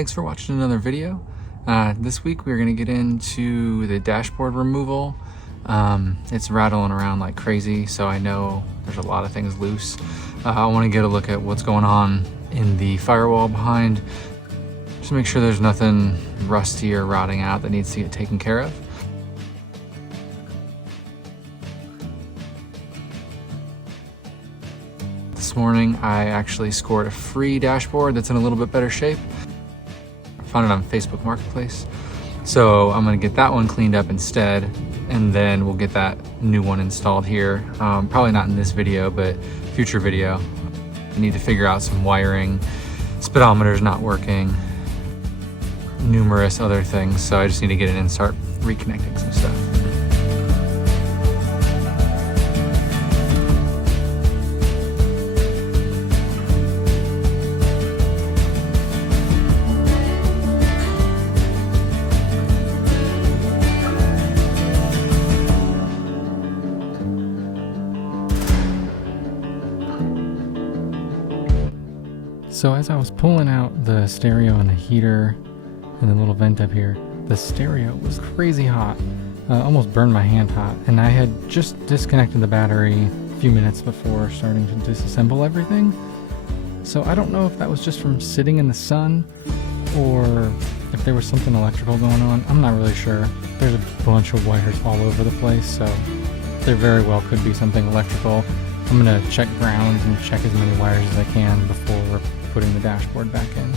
Thanks for watching another video. This week we're going to get into the dashboard removal. It's rattling around like crazy, so I know there's a lot of things loose. I want to get a look at what's going on in the firewall behind, just to make sure there's nothing rusty or rotting out that needs to get taken care of. This morning I actually scored a free dashboard that's in a little bit better shape. I found it on Facebook Marketplace. So I'm gonna get that one cleaned up instead, and then we'll get that new one installed here. Probably not in this video, but future video. I need to figure out some wiring. Speedometer's not working. Numerous other things, so I just need to get in and start reconnecting some stuff. So as I was pulling out the stereo and the heater and the little vent up here, the stereo was crazy hot, almost burned my hand hot, and I had just disconnected the battery a few minutes before starting to disassemble everything. So I don't know if that was just from sitting in the sun or if there was something electrical going on. I'm not really sure. There's a bunch of wires all over the place, so there very well could be something electrical. I'm gonna check grounds and check as many wires as I can before putting the dashboard back in.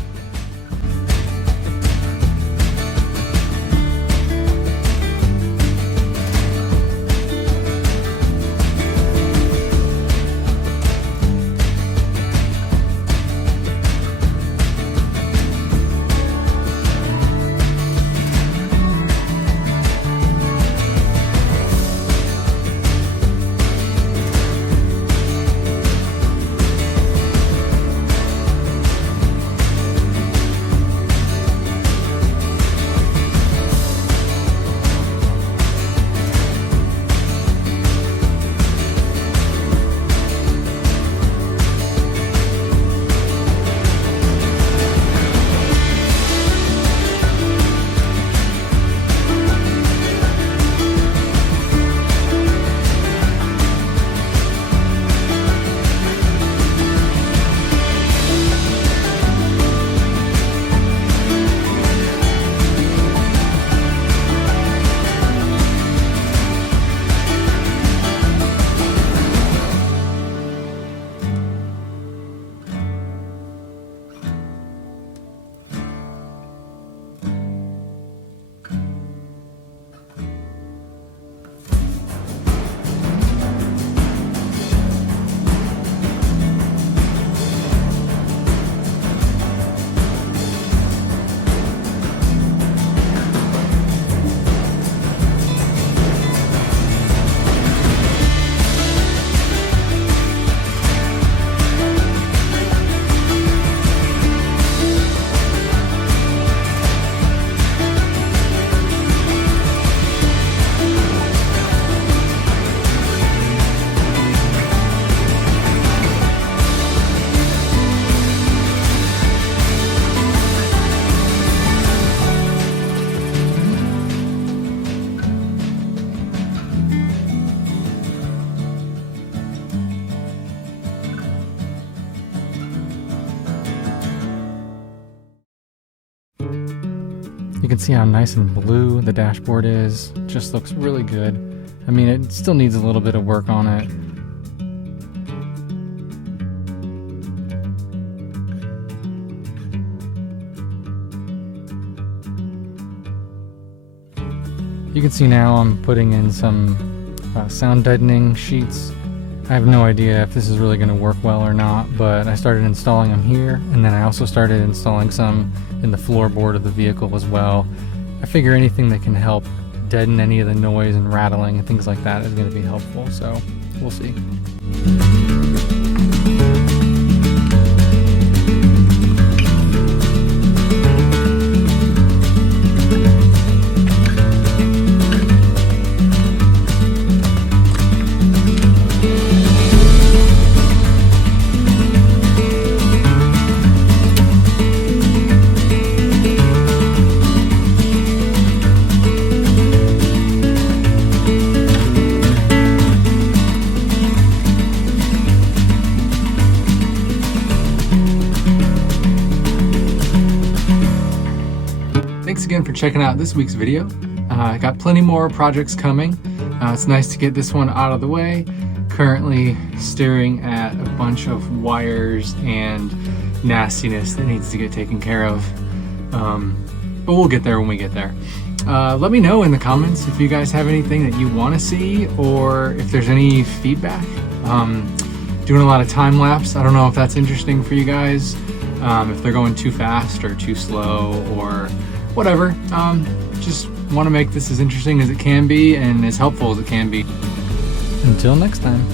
You can see how nice and blue the dashboard is. Just looks really good. I mean, it still needs a little bit of work on it. You can see now I'm putting in some sound deadening sheets. I have no idea if this is really going to work well or not, but I started installing them here, and then I also started installing some in the floorboard of the vehicle as well. I figure anything that can help deaden any of the noise and rattling and things like that is going to be helpful, so we'll see. thanks again for checking out this week's video. I got plenty more projects coming. It's nice to get this one out of the way. Currently staring at a bunch of wires and nastiness that needs to get taken care of. But we'll get there when we get there. Let me know in the comments if you guys have anything that you want to see, or if there's any feedback. Doing a lot of time lapse. I don't know if that's interesting for you guys, if they're going too fast or too slow or whatever. Just want to make this as interesting as it can be and as helpful as it can be. Until next time.